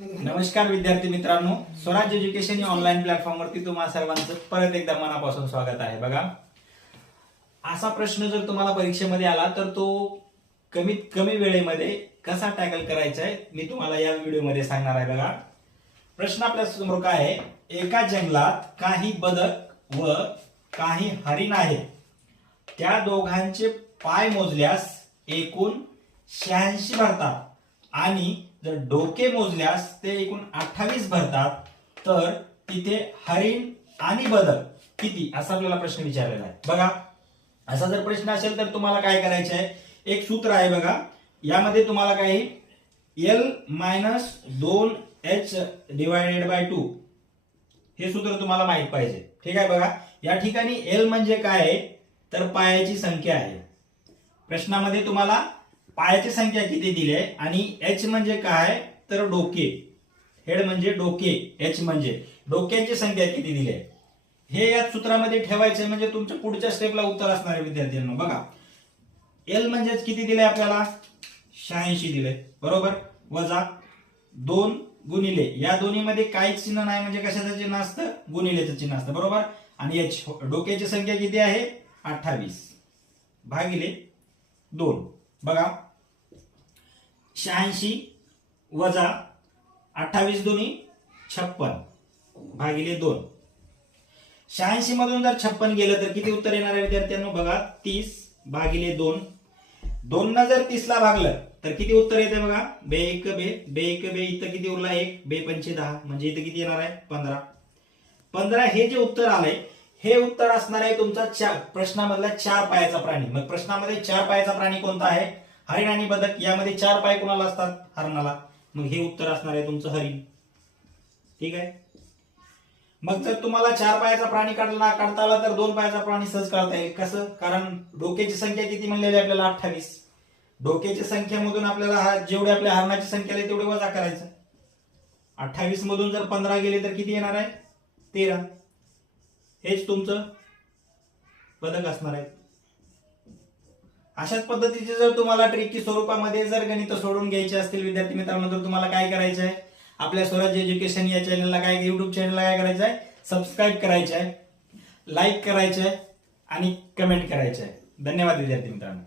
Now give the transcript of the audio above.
नमस्कार विद्यार्थी मित्रांनो स्वराज एज्युकेशन या ऑनलाईन प्लॅटफॉर्मवरती तुम्हा सर्वांचं परत एकदा मनापासून स्वागत आहे. बघा असा प्रश्न जर तुम्हाला परीक्षेमध्ये आला तर तो कमीत कमी वेळेमध्ये कसा टॅकल करायचा आहे मी तुम्हाला या व्हिडिओमध्ये सांगणार आहे. बघा प्रश्न आपल्यासमोर काय आहे? एका जंगलात काही बदक व काही हरिण आहेत त्या दोघांचे पाय मोजल्यास एकूण शहाऐंशी भरतात. आणि जर डोके मोजल्यास ते एकूण अठ्ठावीस भरतात तर तिथे हरिण आणि बदक किती? असा आपल्याला प्रश्न विचारलेला आहे. बघा असा जर प्रश्न असेल तर तुम्हाला काय करायचं आहे? एक सूत्र आहे बघा यामध्ये तुम्हाला काही एल मायनस दोन एच डिवायडेड बाय टू हे सूत्र तुम्हाला माहीत पाहिजे. ठीक आहे बघा या ठिकाणी एल म्हणजे काय आहे? तर पायाची संख्या आहे. प्रश्नामध्ये तुम्हाला पायाची संख्या किती दिली आहे? आणि एच म्हणजे काय? तर डोके. हेड म्हणजे डोके. एच म्हणजे. डोक्यांची संख्या किती दिली आहे? हे या सूत्रामध्ये ठेवायचे म्हणजे तुमच्या पुढच्या स्टेपला उत्तर असणार आहे विद्यार्थ्यांना. बघा. एल म्हणजेच किती दिले आपल्याला? शहाऐंशी दिले. बरोबर? वजा दोन गुणिले. या दोन्हीमध्ये काहीच चिन्ह नाही म्हणजे कशाचं चिन्ह असतं? गुणिलेचं चिन्ह असतं. बरोबर? आणि एच डोक्याची संख्या किती आहे? अठ्ठावीस. भागिले दोन. बघा. शहाऐंशी वजा अठ्ठावीस दोन्ही छप्पन भागिले दोन. शहाऐंशी मधून जर छप्पन गेलं तर किती उत्तर येणार आहे विद्यार्थ्यांनो? बघा तीस भागिले दोन. दोन न जर तीसला भागलं तर किती उत्तर येते बघा? बे एक बे. बे एक बे इथं किती उरला? एक. बे पंचे दहा. म्हणजे इथं किती येणार आहे? पंधरा. पंधरा हे जे उत्तर आलंय हे उत्तर असणार आहे तुमचा चार प्रश्नामधला चार पायाचा प्राणी. मग प्रश्नामध्ये चार पायाचा प्राणी कोणता आहे? हरिण आणि बदक यामध्ये चार पाय कोणाला असतात? हरणाला. मग हे उत्तर असणार आहे तुमचं हरिण ठीक आहे? मग जर तुम्हाला चार पायाचा प्राणी काढला काढता आला तर दोन पायाचा प्राणी सहज काढता येईल. कसं? कारण डोक्याची संख्या किती म्हणलेली आहे आपल्याला? अठ्ठावीस. डोक्याच्या संख्येमधून आपल्याला हा जेवढे आपल्या हरणाची संख्या आहे तेवढे वजा करायचं. अठ्ठावीस मधून जर पंधरा गेले तर किती येणार आहे? तेरा. हेच तुमचं बदक असणार आहे. अशाच पद्धतीचे जर तुम्हाला ट्रिकी स्वरूपामध्ये जर गणित सोडून घ्यायचे असतील विद्यार्थी मित्रांनो तर तुम्हाला काय करायचं आहे? आपल्या स्वराज एज्युकेशन या चॅनलला काय युट्यूब चॅनलला काय करायचं आहे? सबस्क्राईब करायचं आहे लाईक करायचं आहे आणि कमेंट करायचं आहे. धन्यवाद विद्यार्थी मित्रांनो.